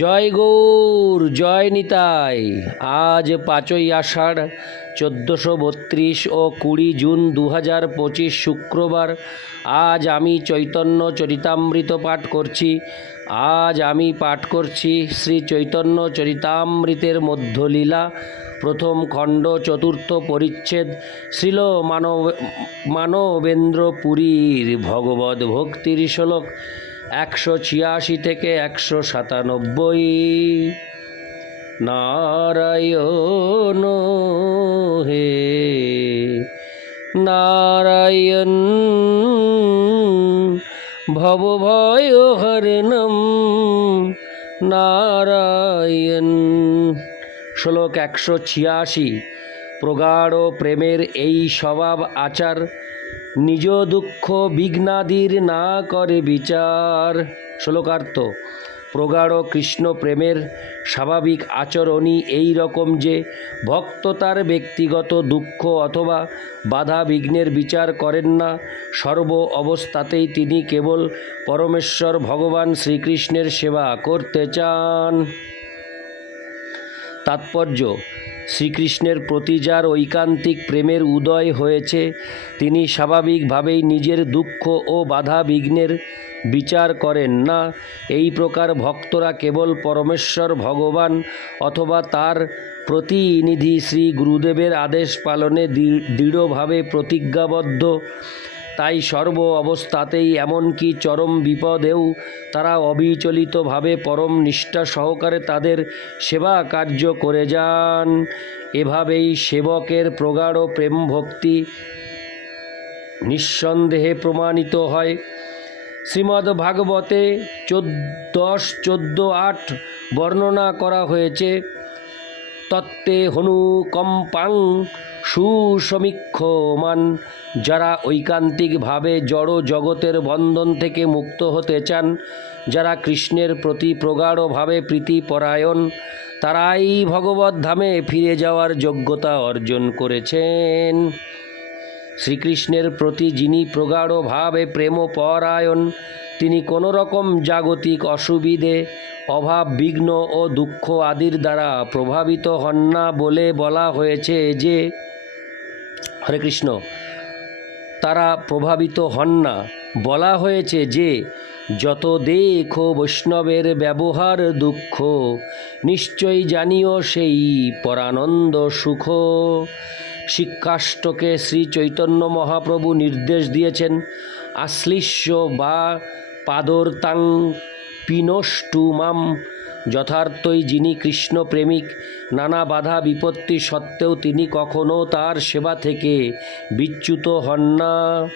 জয় গৌর, জয় নিতাই। আজ পাঁচই আষাঢ়, চোদ্দোশো বত্রিশ ও কুড়ি জুন দু হাজার পঁচিশ শুক্রবার, আজ আমি চৈতন্য চরিতামৃত পাঠ করছি। আজ আমি পাঠ করছি শ্রী চৈতন্য চরিতামৃতের মধ্যলীলা, প্রথম খণ্ড, চতুর্থ পরিচ্ছেদ, শ্রীল মানব মানবেন্দ্র পুরীর ভগবত ভক্তির শ্লোক। একশো ছিয়াশি থেকে একশো সাতানব্বই। নারায়ণ হে, নারায়ণ ভবভয় হরণম, নারায়ণ। শ্লোক একশো ছিয়াশি, প্রগাঢ় প্রেমের এই স্বভাব আচার নিজ দুঃখ বিঘ্নাদির না করে বিচার। শ্লোকার্থ, প্রগাঢ় কৃষ্ণ প্রেমের স্বাভাবিক আচরণই এই রকম যে, ভক্ত তার ব্যক্তিগত দুঃখ অথবা বাধা বিঘ্নের বিচার করেন না। সর্ব অবস্থাতেই তিনি কেবল পরমেশ্বর ভগবান শ্রীকৃষ্ণের সেবা করতে চান। তাৎপর্য শ্রীকৃষ্ণের প্রতি যার ঐকান্তিক প্রেমের উদয় হয়েছে। তিনি স্বাভাবিকভাবেই নিজের দুঃখ ও বাধা বিঘ্নের বিচার করেন না। এই প্রকার ভক্তরা কেবল পরমেশ্বর, ভগবান অথবা তার প্রতিনিধি শ্রী গুরুদেবের আদেশ পালনে দৃঢ়ভাবে প্রতিজ্ঞাবদ্ধ তাই সর্ব অবস্থাতেই এমনকি চরম বিপদেও তারা অবিচলিতভাবে পরম নিষ্ঠা সহকারে তাদের সেবা কার্য করে যান। এভাবেই সেবকের প্রগাঢ় প্রেম ভক্তি নিঃসন্দেহে প্রমাণিত হয়। শ্রীমদ্ ভাগবতে দশ চোদ্দ, আট বর্ণনা করা হয়েছে তত্ত্বে হনুকম্পাং সুসমীক্ষমান, যারা ঐকান্তিকভাবে জড় জগতের বন্ধন থেকে মুক্ত হতে চান, যারা কৃষ্ণের প্রতি প্রগাঢ়ভাবে প্রীতিপরায়ণ, তারাই ভগবত ধামে ফিরে যাওয়ার যোগ্যতা অর্জন করেছেন। শ্রীকৃষ্ণের প্রতি যিনি প্রগাঢ়ভাবে প্রেমপরায়ণ, তিনি কোনো রকম জাগতিক অসুবিধে, অভাব, বিঘ্ন ও দুঃখ আদির দ্বারা প্রভাবিত হন না বলে বলা হয়েছে যে হরে কৃষ্ণ। তারা প্রভাবিত হন না। বলা হয়েছে যে, যত দেখো বৈষ্ণবের ব্যবহার দুঃখ, নিশ্চয়ই জানিও সেই পরানন্দ সুখ। শিক্ষাষ্টকে শ্রী চৈতন্য মহাপ্রভু নির্দেশ দিয়েছেন, আশ্লিষ্য বা পাদর তাং পিনষ্টুমাম যথার্থই যিনি কৃষ্ণ প্রেমিক, নানা বাধা বিপত্তি সত্ত্বেও তিনি কখনও তার সেবা থেকে বিচ্যুত হন না।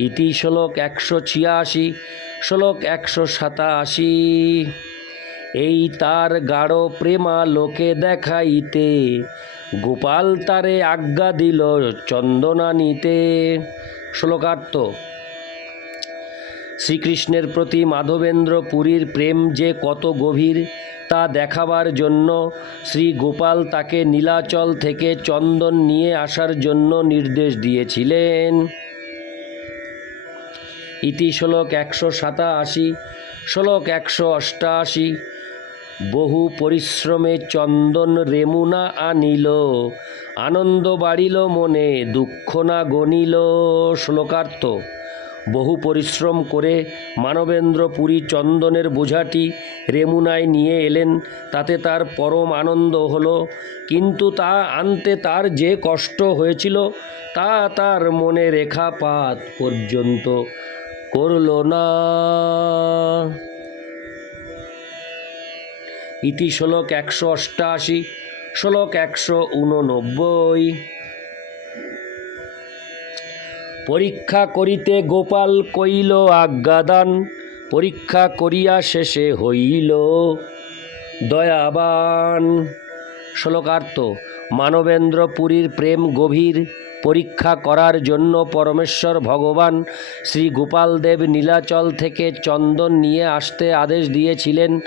ইতি শ্লোক একশো ছিয়াশি, শ্লোক একশো সাতাশি। এই তার গাঢ় প্রেমা লোকে দেখাইতে, গোপাল তারে আজ্ঞা দিল চন্দনা নিতে। শ্লোকার্থ শ্রীকৃষ্ণের প্রতি মাধবেন্দ্র পুরীর প্রেম যে কত গভীর, তা দেখাবার জন্য শ্রী গোপাল তাকে নীলাচল থেকে চন্দন নিয়ে আসার জন্য নির্দেশ দিয়েছিলেন। ইতি শ্লোক একশো সাতাশি, শ্লোক একশো অষ্টাশি। বহু পরিশ্রমে চন্দন রেমুনা আনিল, আনন্দ বাড়িল মনে, দুঃখ না গণিল। শ্লোকার্থ বহু পরিশ্রম করে মানবেন্দ্র পুরী চন্দনের বোঝাটি রেমুনায় নিয়ে এলেন, তাতে তার পরম আনন্দ হলো। কিন্তু তা আনতে তার যে কষ্ট হয়েছিল, তা তার মনে রেখাপাত পর্যন্ত করল না। ইতি শ্লোক একশো অষ্টাশি, শ্লোক একশো উননব্বই। পরীক্ষা করিতে গোপাল কইল আজ্ঞাদান পরীক্ষা করিয়া শেষে হইল। দয়াবান। শ্লোকার্থ, মানবেন্দ্র পুরীর প্রেম গভীর পরীক্ষা করার জন্য পরমেশ্বর ভগবান শ্রী গোপালদেব নীলাচল থেকে চন্দন নিয়ে আসতে আদেশ দিয়েছিলেন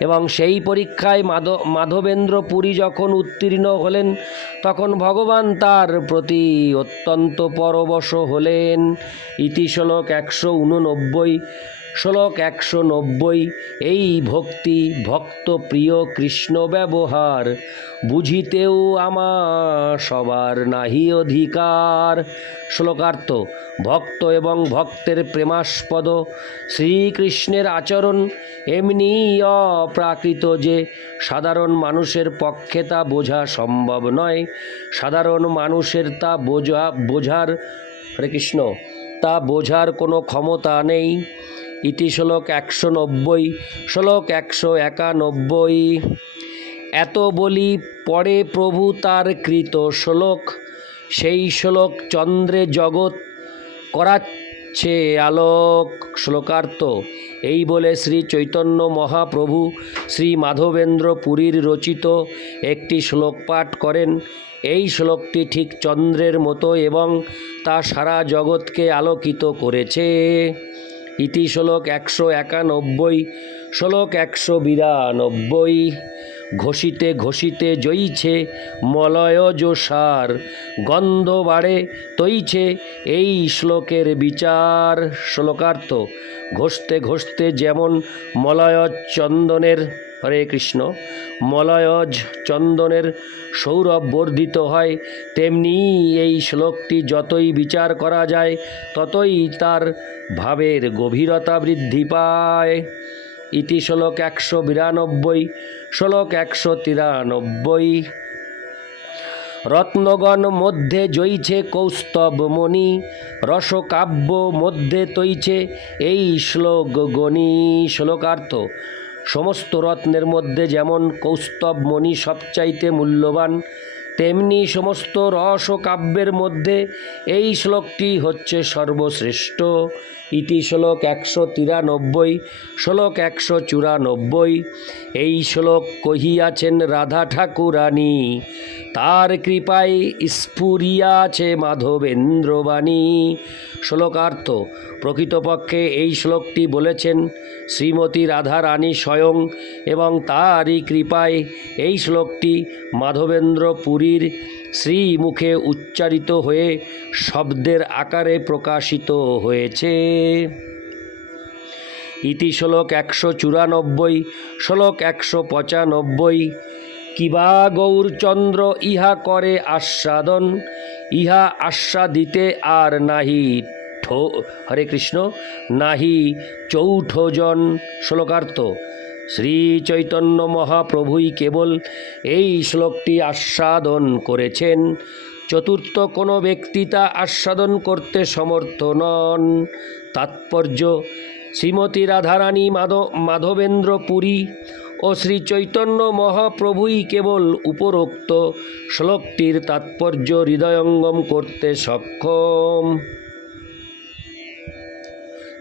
এবং সেই পরীক্ষায় মাধ, মাধবেন্দ্র পুরী যখন উত্তীর্ণ হলেন, তখন ভগবান তার প্রতি অত্যন্ত পরবশ হলেন। ইতি শ্লোক একশো উননব্বই। শ্লোক একশো নব্বই, এই ভক্তি ভক্ত প্রিয় কৃষ্ণ ব্যবহার, বুঝিতেও আমার সবার নাহি অধিকার। শ্লোকার্থ, ভক্ত এবং ভক্তের প্রেমাস্পদ, শ্রীকৃষ্ণের আচরণ এমনি অপ্রাকৃত যে, সাধারণ মানুষের পক্ষে তা বোঝা সম্ভব নয়। সাধারণ মানুষের তা বোঝা, বোঝার, হরে কৃষ্ণ, তা বোঝার কোনো ক্ষমতা নেই। ইতি শ্লোক একশো নব্বই, শ্লোক একশো একানব্বই। এত বলি পরে প্রভু তার কৃত শ্লোক, সেই শ্লোক চন্দ্রে জগৎ করাচ্ছে আলোক। শ্লোকার্থ, এই বলে শ্রী চৈতন্য মহাপ্রভু শ্রী মাধবেন্দ্র পুরীর রচিত একটি শ্লোক পাঠ করেন। এই শ্লোকটি ঠিক চন্দ্রের মতো এবং তা সারা জগৎকে আলোকিত করেছে। ইতি শ্লোক একশো একানব্বই, শ্লোক একশো বিরানব্বই। ঘষিতে ঘষিতে জইছে মলয় সার গন্ধ বাড়ে তৈছে এই শ্লোকের বিচার। শ্লোকার্থ, ঘষতে ঘষতে যেমন মলয় চন্দনের হরে কৃষ্ণ। মলয়জ চন্দনের সৌরভ বর্ধিত হয়, তেমনি এই শ্লোকটি যতই বিচার করা যায়, ততই তার ভাবের গভীরতা বৃদ্ধি পায়। ইতি শ্লোক একশো বিরানব্বই, শ্লোক একশো তিরানব্বই। রত্নগণ মধ্যে জইছে কৌস্তব মণি, রসকাব্য মধ্যে তৈছে এই শ্লোক গণি। শ্লোকার্থ সমস্ত রত্নের মধ্যে যেমন কৌস্তব মণি সবচাইতে মূল্যবান তেমনি সমস্ত রস ও কাব্যের মধ্যে এই শ্লোকটি হচ্ছে সর্বশ্রেষ্ঠ। ইতি শ্লোক একশো তিরানব্বই, শ্লোক একশো চুরানব্বই। এই শ্লোক কহিয়াছেন রাধা ঠাকুরানী, তার কৃপায় স্ফুরিয়াছে মাধবেন্দ্রবাণী। শ্লোকার্থ, প্রকৃতপক্ষে এই শ্লোকটি বলেছেন শ্রীমতী রাধা রানী স্বয়ং এবং তারই কৃপায় এই শ্লোকটি মাধবেন্দ্র পুরীর শ্রীমুখে উচ্চারিত হয়ে শব্দের আকারে প্রকাশিত হয়েছে। ইতি শ্লোক একশো চুরানব্বই, শ্লোক একশো পঁচানব্বই। কিবা গৌরচন্দ্র ইহা করে আস্বাদন, ইহা আস্বাদিতে আর নাহি ঠো হরে কৃষ্ণ, নাহি চৌঠজন শ্লোকার্থ। শ্রী চৈতন্য মহাপ্রভুই কেবল এই শ্লোকটি আস্বাদন করেছেন। চতুর্থ কোনো ব্যক্তি তা আস্বাদন করতে সমর্থ নন। তাৎপর্য, শ্রীমতী রাধারানী মাধব মাধবেন্দ্র পুরী ও শ্রী চৈতন্য মহাপ্রভুই কেবল উপরোক্ত শ্লোকটির তাৎপর্য হৃদয়ঙ্গম করতে সক্ষম।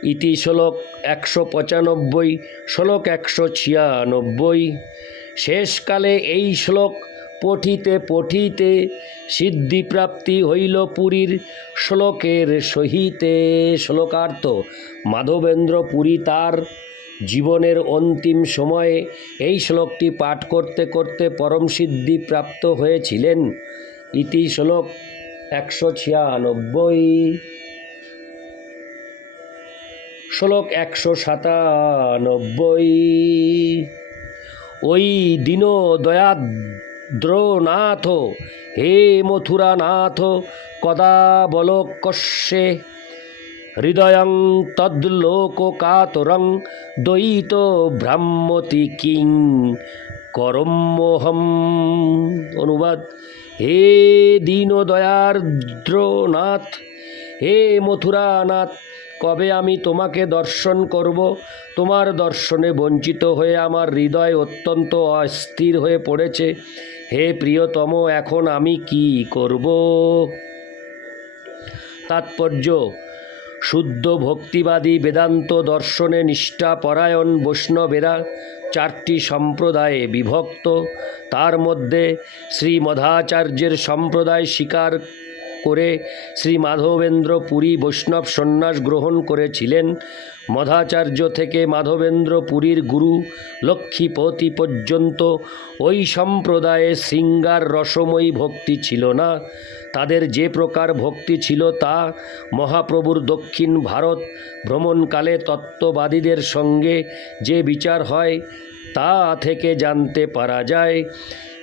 ইতি শ্লোক একশো পঁচানব্বই, শ্লোক একশো ছিয়ানব্বই। শেষকালে এই শ্লোক পঠিতে পঠিতে সিদ্ধিপ্রাপ্তি হইল পুরীর শ্লোকের সহিতে। শ্লোকার্থ, মাধবেন্দ্র পুরী তার জীবনের অন্তিম সময়ে এই শ্লোকটি পাঠ করতে করতে পরম সিদ্ধি প্রাপ্ত হয়েছিলেন। ইতি শ্লোক একশো ছিয়ানব্বই। শ্লোক একশো সাতানব্বই। ওই দীন দয়াদ্রনাথ, হে মথুরানাথ, কদা বলকস্যে হৃদয়ং তদ্লোকাতরং দ্বৈত ভ্রাম্যতি কিং করম্যহম অনুবাদ, হে দীন দয়ার্দ্রনাথ হে মথুরানাথ কবে আমি তোমাকে দর্শন করব? তোমার দর্শনে বঞ্চিত হয়ে আমার হৃদয় অত্যন্ত অস্থির হয়ে পড়েছে। হে প্রিয়তম, এখন আমি কি করব? তাৎপর্য, শুদ্ধ ভক্তিবাদী বেদান্ত দর্শনে নিষ্ঠাপরায়ণ বৈষ্ণবেরা চারটি সম্প্রদায়ে বিভক্ত। তার মধ্যে শ্রী মধাচার্যের সম্প্রদায় স্বীকার করে শ্রী মাধবেন্দ্র পুরী বৈষ্ণব সন্ন্যাস গ্রহণ করেছিলেন। মধাচার্য থেকে মাধবেন্দ্র পুরীর গুরু লক্ষ্মীপতি পর্যন্ত ওই সম্প্রদায়ে শৃঙ্গার রসময়ী ভক্তি ছিল না। তাদের যে প্রকার ভক্তি ছিল তা মহাপ্রভুর দক্ষিণ ভারত ভ্রমণকালে তত্ত্ববাদীদের সঙ্গে যে বিচার হয় তা থেকে জানতে পারা যায়।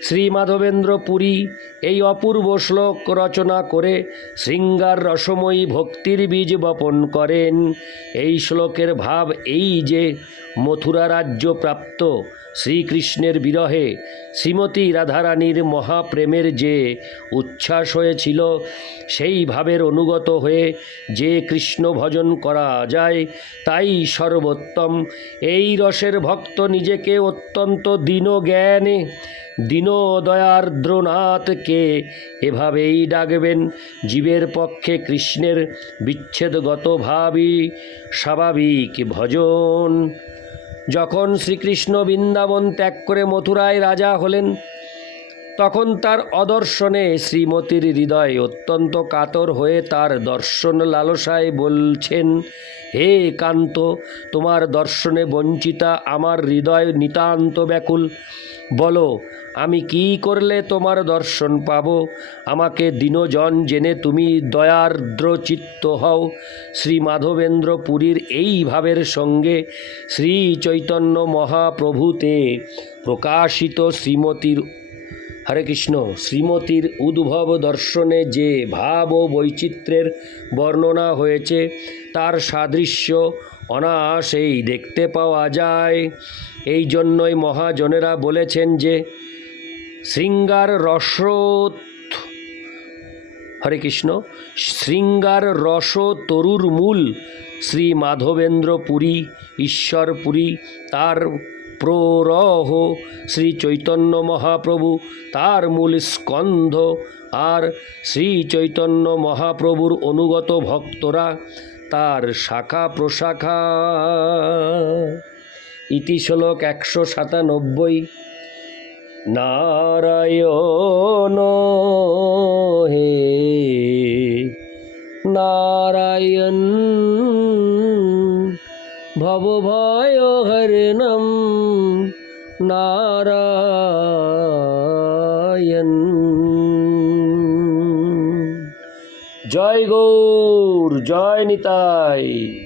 শ্রী মাধবেন্দ্র পুরী এই অপূর্ব শ্লোক রচনা করে শৃঙ্গার রসময়ী ভক্তির বীজ বপন করেন। এই শ্লোকের ভাব এই যে, মথুরা রাজ্য প্রাপ্ত শ্রীকৃষ্ণের বিরহে শ্রীমতী রাধারানীর মহাপ্রেমের যে উচ্ছ্বাস হয়েছিল, সেই ভাবের অনুগত হয়ে যে কৃষ্ণ ভজন করা যায়, তাই সর্বোত্তম। এই রসের ভক্ত নিজেকে অত্যন্ত দীন জ্ঞানে দীনদয়ার্দ্রনাথকে এভাবেই ডাকবেন। জীবের পক্ষে কৃষ্ণের বিচ্ছেদগত ভাবই স্বাভাবিক ভজন। যখন শ্রীকৃষ্ণ বৃন্দাবন ত্যাগ করে মথুরায় রাজা হলেন তখন তার অদর্শনে শ্রীমতীর হৃদয় অত্যন্ত কাতর হয়ে তার দর্শন লালসায় বলছেন, হে কান্ত, তোমার দর্শনে বঞ্চিতা আমার হৃদয় নিতান্ত ব্যাকুল। বলো, আমি কি করলে তোমার দর্শন পাব? আমাকে দিনজন জেনে তুমি দয়ার্দ্র চিত্ত হও। শ্রী মাধবেন্দ্র পুরীর এই ভাবের সঙ্গে শ্রী চৈতন্য মহাপ্রভুতে প্রকাশিত শ্রীমতীর হরে কৃষ্ণ। শ্রীমতীর উদ্ভব দর্শনে যে ভাব ও বৈচিত্র্যের বর্ণনা হয়েছে, তার সাদৃশ্য অনায়াসেই দেখতে পাওয়া যায়। এই জন্যই মহাজনেরা বলেছেন যে, শৃঙ্গার রসত, হরে কৃষ্ণ, শৃঙ্গার রস তরুর মূল শ্রী মাধবেন্দ্র পুরী ঈশ্বরপুরী, তার প্ররহ শ্রী চৈতন্য মহাপ্রভু, তার মূল স্কন্ধ। আর শ্রী চৈতন্য মহাপ্রভুর অনুগত ভক্তরা তার শাখা প্রশাখা। ইতি শ্লোক একশো সাতানব্বই। নারায়ণ হে, নারায়ণ। ভবভয় হরণম নারায়ণ। জয় গৌর জয় নিতাই।